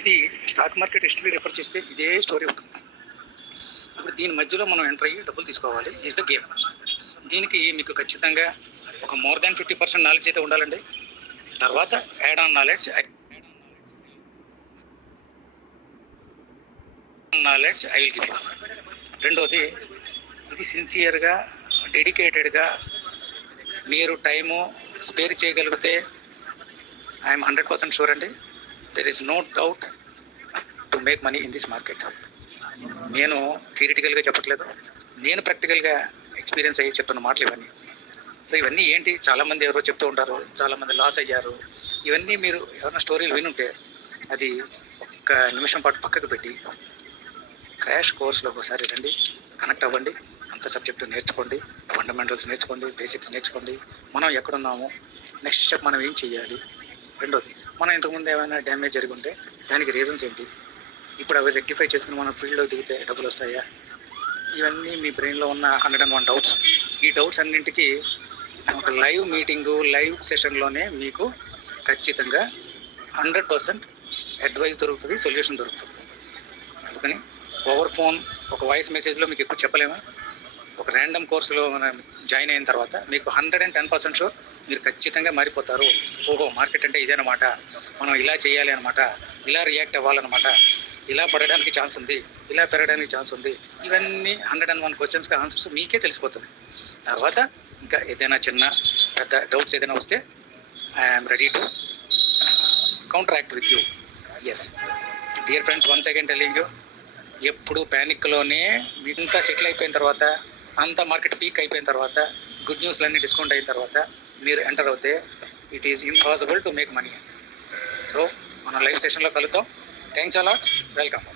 ఇది stock market history refer చేస్తే ఇదే స్టోరీ ఉంటుంది. ఇప్పుడు దీని మధ్యలో మనం ఎంటర్ అయ్యి డబ్బులు తీసుకోవాలి. Is the game. దీనికి మీకు ఖచ్చితంగా ఒక మోర్ దాన్ 50% నాలెడ్జ్ అయితే ఉండాలండి. తర్వాత add on knowledge I will give you. రెండోది, ఇది సిన్సియర్గా డెడికేటెడ్గా మీరు టైము స్పేర్ చేయగలిగితే ఐఎమ్ 100% షూర్ అండి, there is no doubt to make money in this market. నేను థియరిటికల్గా చెప్పట్లేదు, నేను ప్రాక్టికల్గా ఎక్స్పీరియన్స్ అయ్యి చెప్తున్న మాటలు ఇవన్నీ. సో ఇవన్నీ ఏంటి, చాలామంది ఎవరో చెప్తూ ఉంటారు, చాలామంది లాస్ అయ్యారు. ఇవన్నీ మీరు ఏమైనా స్టోరీలు వినుంటే అది ఒక్క నిమిషం పాటు పక్కకు పెట్టి క్రాష్ కోర్స్లో ఒకసారి రండి, కనెక్ట్ అవ్వండి, అంత సబ్జెక్టు నేర్చుకోండి, ఫండమెంటల్స్ నేర్చుకోండి, బేసిక్స్ నేర్చుకోండి. మనం ఎక్కడున్నాము, నెక్స్ట్ స్టెప్ మనం ఏం చేయాలి. రెండోది, మనం ఇంతకుముందు ఏమైనా డ్యామేజ్ జరిగి ఉంటే దానికి రీజన్స్ ఏంటి, ఇప్పుడు అవి రెక్టిఫై చేసుకుని మనం ఫీల్డ్లో దిగితే డబ్బులు వస్తాయా. ఇవన్నీ మీ బ్రెయిన్లో ఉన్న 101 డౌట్స్. ఈ డౌట్స్ అన్నింటికి ఒక లైవ్ మీటింగు, లైవ్ సెషన్లోనే మీకు ఖచ్చితంగా 100% అడ్వైస్ దొరుకుతుంది, సొల్యూషన్ దొరుకుతుంది. అందుకని ఓవర్ ఫోన్ ఒక వాయిస్ మెసేజ్లో మీకు ఎక్కువ చెప్పలేము. ఒక ర్యాండమ్ కోర్సులో మనం జాయిన్ అయిన తర్వాత మీకు 110% షూర్ మీరు ఖచ్చితంగా మారిపోతారు. ఓహో, మార్కెట్ అంటే ఇదేనమాట, మనం ఇలా చేయాలి అనమాట, ఇలా రియాక్ట్ అవ్వాలన్నమాట, ఇలా పడడానికి ఛాన్స్ ఉంది, ఇలా పెరగడానికి ఛాన్స్ ఉంది. ఇవన్నీ 101 క్వశ్చన్స్కి ఆన్సర్స్ మీకే తెలిసిపోతుంది. తర్వాత ఇంకా ఏదైనా చిన్న పెద్ద డౌట్స్ ఏదైనా వస్తే I'm ready to counteract with you. Yes dear friends, once again telling you, ఎప్పుడు ప్యానిక్లోనే ఇంత సెటిల్ అయిపోయిన తర్వాత, అంత మార్కెట్ పీక్ అయిపోయిన తర్వాత, గుడ్ న్యూస్లన్నీ డిస్కౌంట్ అయిన తర్వాత మీరు ఎంటర్ అవుతే it is impossible to make money. So మనం లైవ్ సెషన్లో కలుద్దాం. Thanks a lot. వెల్కమ్.